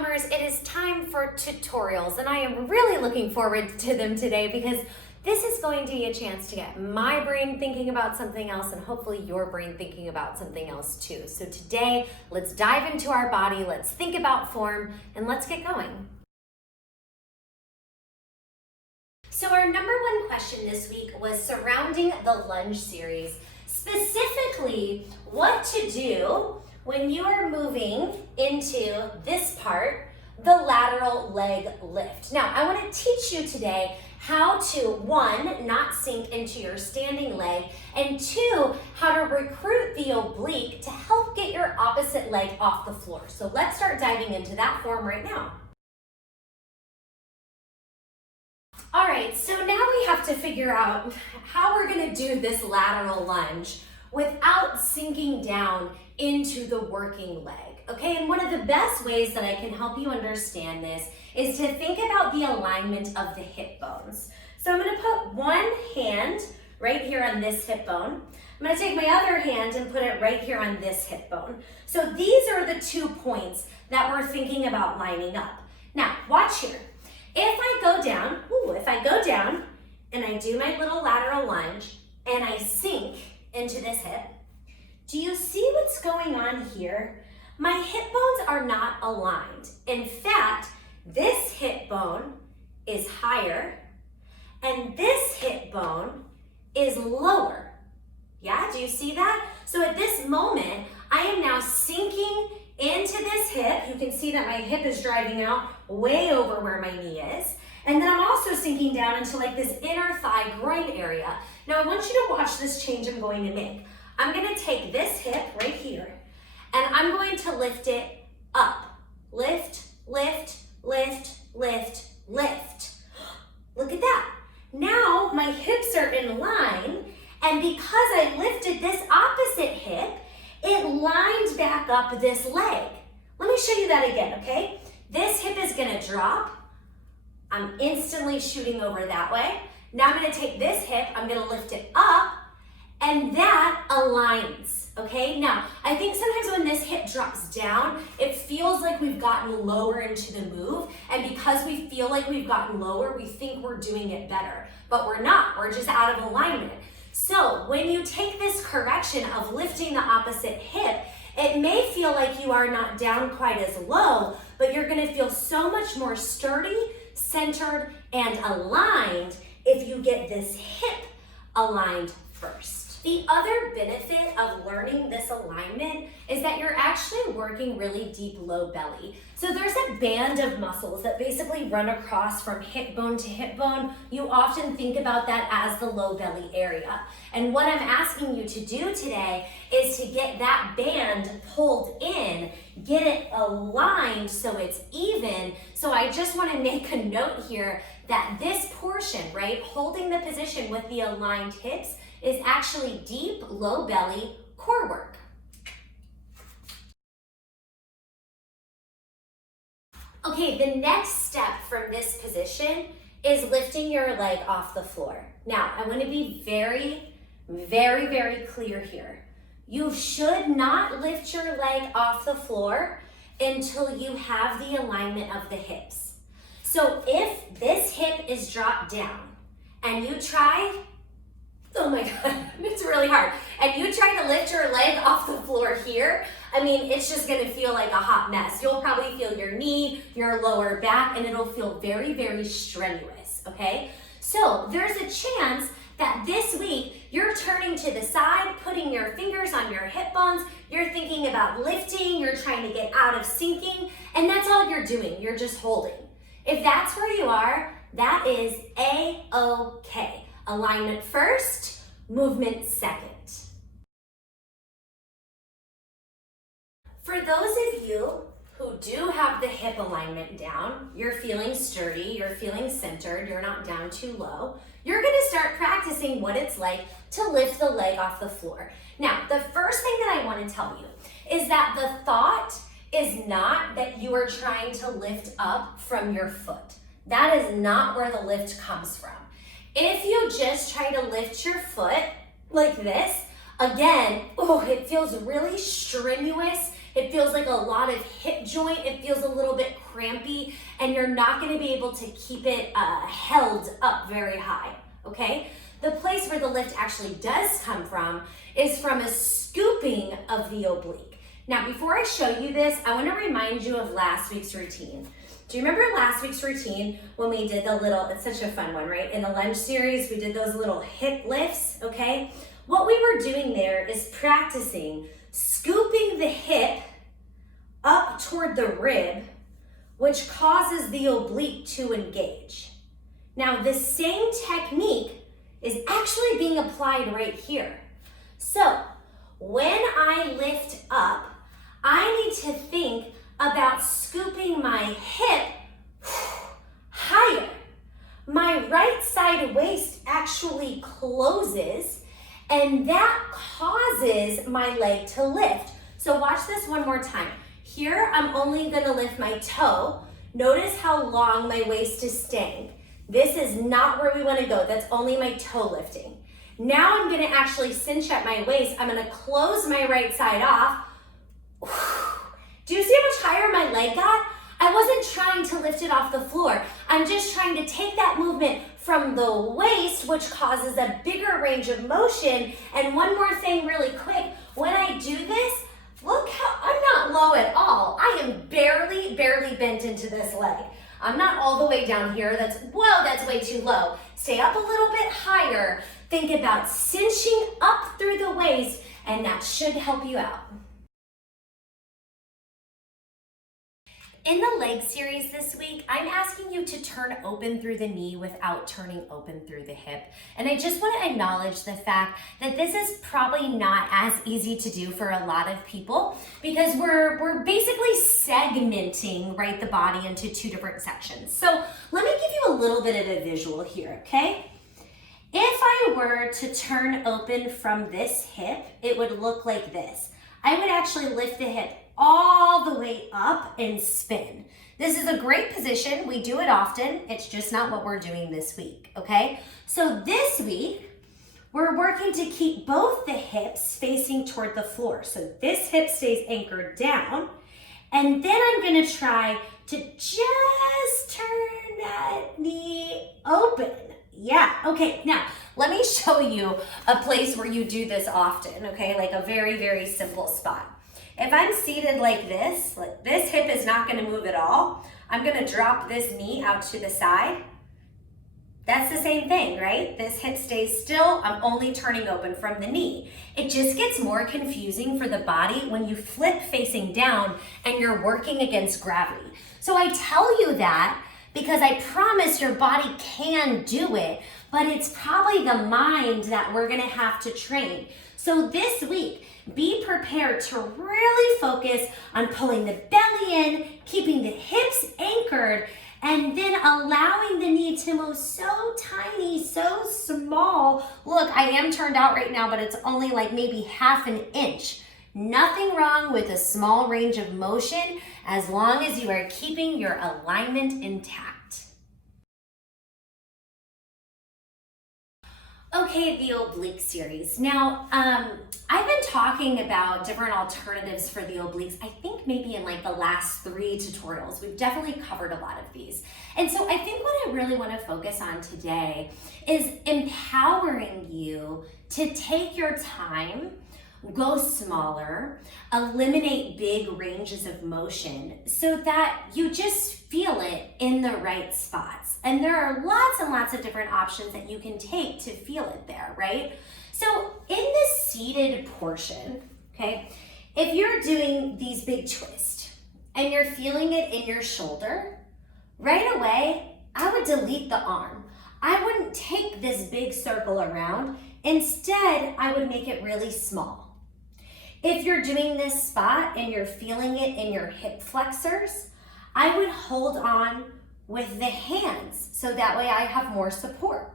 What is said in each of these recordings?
overcomers, it is time for tutorials, and I am really looking forward to them today because this is going to be a chance to get my brain thinking about something else and hopefully your brain thinking about something else too. So today, let's dive into our body, let's think about form, and let's get going. So our number one question this week was surrounding the lunge series, specifically what to do when you are moving into this part, the lateral leg lift. Now, I want to teach you today how to, one, not sink into your standing leg, and two, how to recruit the oblique to help get your opposite leg off the floor. So let's start diving into that form right now. All right, so now we have to figure out how we're going to do this lateral lunge without sinking down into the working leg, okay? And one of the best ways that I can help you understand this is to think about the alignment of the hip bones. So I'm gonna put one hand right here on this hip bone. I'm gonna take my other hand and put it right here on this hip bone. So these are the 2 points that we're thinking about lining up. Now, watch here. If I go down and I do my little lateral lunge and I sink into this hip, do you see what's going on here? My hip bones are not aligned. In fact, this hip bone is higher and this hip bone is lower. Yeah, do you see that? So at this moment, I am now sinking into this hip. You can see that my hip is driving out way over where my knee is. And then I'm also sinking down into like this inner thigh groin area. Now I want you to watch this change I'm going to make. I'm gonna take this hip right here and I'm going to lift it up. Lift, lift, lift, lift, lift. Look at that. Now my hips are in line, and because I lifted this opposite hip, it lined back up this leg. Let me show you that again, okay? This hip is gonna drop. I'm instantly shooting over that way. Now I'm gonna take this hip, I'm gonna lift it up, and that aligns, okay? Now, I think sometimes when this hip drops down, it feels like we've gotten lower into the move, and because we feel like we've gotten lower, we think we're doing it better, but we're not, we're just out of alignment. So when you take this correction of lifting the opposite hip, it may feel like you are not down quite as low, but you're gonna feel so much more sturdy, centered, and aligned if you get this hip aligned first. The other benefit of learning this alignment is that you're actually working really deep low belly. So there's a band of muscles that basically run across from hip bone to hip bone. You often think about that as the low belly area. And what I'm asking you to do today is to get that band pulled in, get it aligned so it's even. So I just want to make a note here that this portion, right, holding the position with the aligned hips, is actually deep, low belly core work. Okay, the next step from this position is lifting your leg off the floor. Now, I want to be very, very, very clear here. You should not lift your leg off the floor until you have the alignment of the hips. So if this hip is dropped down and you try, oh my God, it's really hard. And you try to lift your leg off the floor here, I mean, it's just gonna feel like a hot mess. You'll probably feel your knee, your lower back, and it'll feel very, very strenuous, okay? So there's a chance that this week you're turning to the side, putting your fingers on your hip bones, you're thinking about lifting, you're trying to get out of sinking, and that's all you're doing, you're just holding. If that's where you are, that is A-okay. Alignment first, movement second. For those of you who do have the hip alignment down, you're feeling sturdy, you're feeling centered, you're not down too low, you're gonna start practicing what it's like to lift the leg off the floor. Now, the first thing that I wanna tell you is that the thought is not that you are trying to lift up from your foot. That is not where the lift comes from. If you just try to lift your foot like this, again, oh, it feels really strenuous It feels like a lot of hip joint. It feels a little bit crampy, and you're not going to be able to keep it held up very high, okay? The place where the lift actually does come from is from a scooping of the oblique. Now, before I show you this, I want to remind you of last week's routine. Do you remember last week's routine when we did the little, it's such a fun one, right? In the lunge series, we did those little hip lifts, okay? What we were doing there is practicing scooping the hip up toward the rib, which causes the oblique to engage. Now, the same technique is actually being applied right here. So, when I lift up, I need to think about scooping my hip higher. My right side waist actually closes, and that causes my leg to lift. So watch this one more time. Here, I'm only gonna lift my toe. Notice how long my waist is staying. This is not where we wanna go. That's only my toe lifting. Now I'm gonna actually cinch at my waist. I'm gonna close my right side off. Do you see how much higher my leg got? I wasn't trying to lift it off the floor. I'm just trying to take that movement from the waist, which causes a bigger range of motion. And one more thing really quick, when I do this, look how, I'm not low at all. I am barely bent into this leg. I'm not all the way down here. That's way too low. Stay up a little bit higher. Think about cinching up through the waist, and that should help you out. In the leg series this week, I'm asking you to turn open through the knee without turning open through the hip. And I just want to acknowledge the fact that this is probably not as easy to do for a lot of people because we're basically segmenting, right, the body into two different sections. So let me give you a little bit of a visual here, okay? If I were to turn open from this hip, it would look like this. I would actually lift the hip all the way up and spin. This is a great position. We do it often. It's just not what we're doing this week, okay? So this week, we're working to keep both the hips facing toward the floor. So this hip stays anchored down, and then I'm gonna try to just turn that knee open. Yeah, okay, now let me show you a place where you do this often, okay? Like a very simple spot. If I'm seated like this hip is not gonna move at all. I'm gonna drop this knee out to the side. That's the same thing, right? This hip stays still, I'm only turning open from the knee. It just gets more confusing for the body when you flip facing down and you're working against gravity. So I tell you that because I promise your body can do it, but it's probably the mind that we're gonna have to train. So this week, be prepared to really focus on pulling the belly in, keeping the hips anchored, and then allowing the knee to move so tiny, so small. Look, I am turned out right now, but it's only like maybe ½ an inch. Nothing wrong with a small range of motion as long as you are keeping your alignment intact. Okay, the oblique series. Now, I've been talking about different alternatives for the obliques, I think maybe in like the last 3 tutorials. We've definitely covered a lot of these. And so I think what I really want to focus on today is empowering you to take your time, go smaller, eliminate big ranges of motion so that you just feel it in the right spots. And there are lots and lots of different options that you can take to feel it there, right? So in the seated portion, okay, if you're doing these big twists and you're feeling it in your shoulder, right away, I would delete the arm. I wouldn't take this big circle around. Instead, I would make it really small. If you're doing this spot and you're feeling it in your hip flexors, I would hold on with the hands so that way I have more support.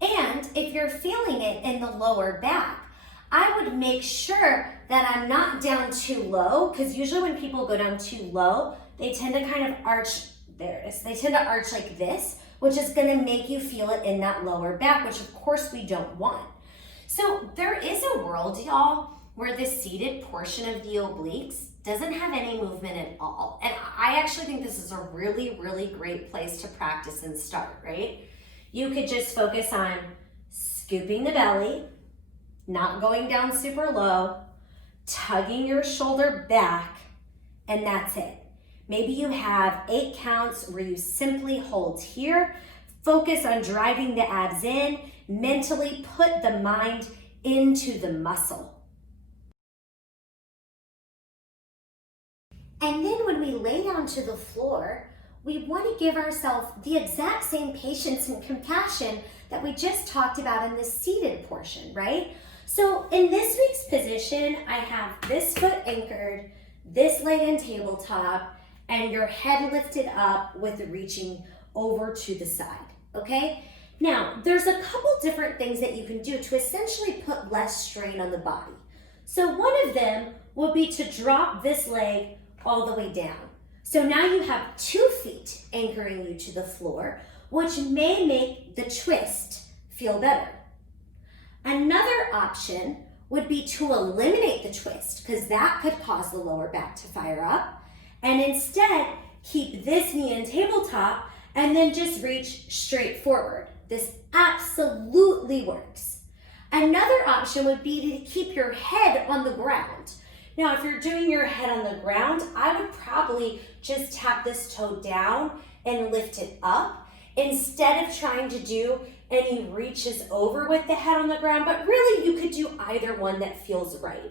And if you're feeling it in the lower back, I would make sure that I'm not down too low, because usually when people go down too low, they tend to kind of arch, there it is, they tend to arch like this, which is gonna make you feel it in that lower back, which of course we don't want. So there is a world, y'all, where the seated portion of the obliques doesn't have any movement at all. And I actually think this is a really, really great place to practice and start, right? You could just focus on scooping the belly, not going down super low, tugging your shoulder back, and that's it. Maybe you have 8 counts where you simply hold here, focus on driving the abs in, mentally put the mind into the muscle. And then when we lay down to the floor, we want to give ourselves the exact same patience and compassion that we just talked about in the seated portion, right? So in this week's position, I have this foot anchored, this leg in tabletop, and your head lifted up with reaching over to the side, okay? Now, there's a couple different things that you can do to essentially put less strain on the body. So one of them would be to drop this leg all the way down. So now you have 2 feet anchoring you to the floor, which may make the twist feel better. Another option would be to eliminate the twist, because that could cause the lower back to fire up, and instead keep this knee in tabletop and then just reach straight forward. This absolutely works. Another option would be to keep your head on the ground. Now, if you're doing your head on the ground, I would probably just tap this toe down and lift it up instead of trying to do any reaches over with the head on the ground, but really you could do either one that feels right.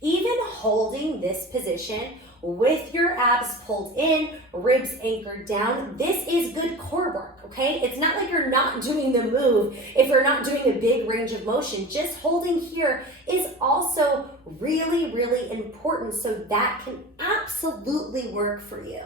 Even holding this position with your abs pulled in, ribs anchored down, this is good core work, okay? It's not like you're not doing the move if you're not doing a big range of motion. Just holding here is also really, really important, so that can absolutely work for you.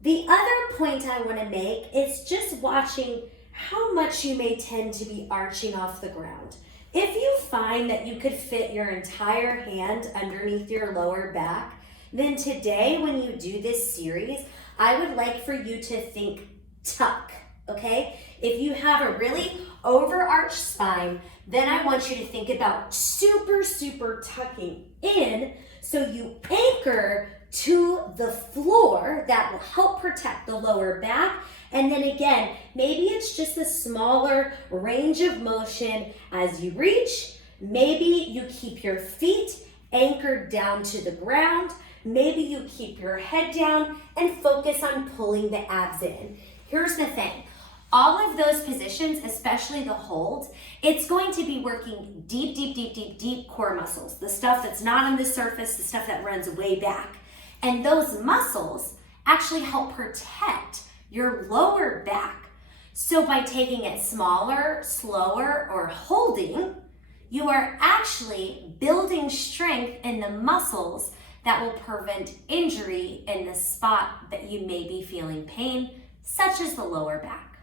The other point I want to make is just watching how much you may tend to be arching off the ground. If you find that you could fit your entire hand underneath your lower back, then today when you do this series, I would like for you to think tuck, okay? If you have a really overarched spine, then I want you to think about super tucking in so you anchor to the floor. That will help protect the lower back. And then again, maybe it's just a smaller range of motion as you reach. Maybe you keep your feet anchored down to the ground. Maybe you keep your head down and focus on pulling the abs in. Here's the thing. All of those positions, especially the hold, it's going to be working deep core muscles. The stuff that's not on the surface, the stuff that runs way back. And those muscles actually help protect your lower back. So by taking it smaller, slower, or holding, you are actually building strength in the muscles that will prevent injury in the spot that you may be feeling pain, such as the lower back.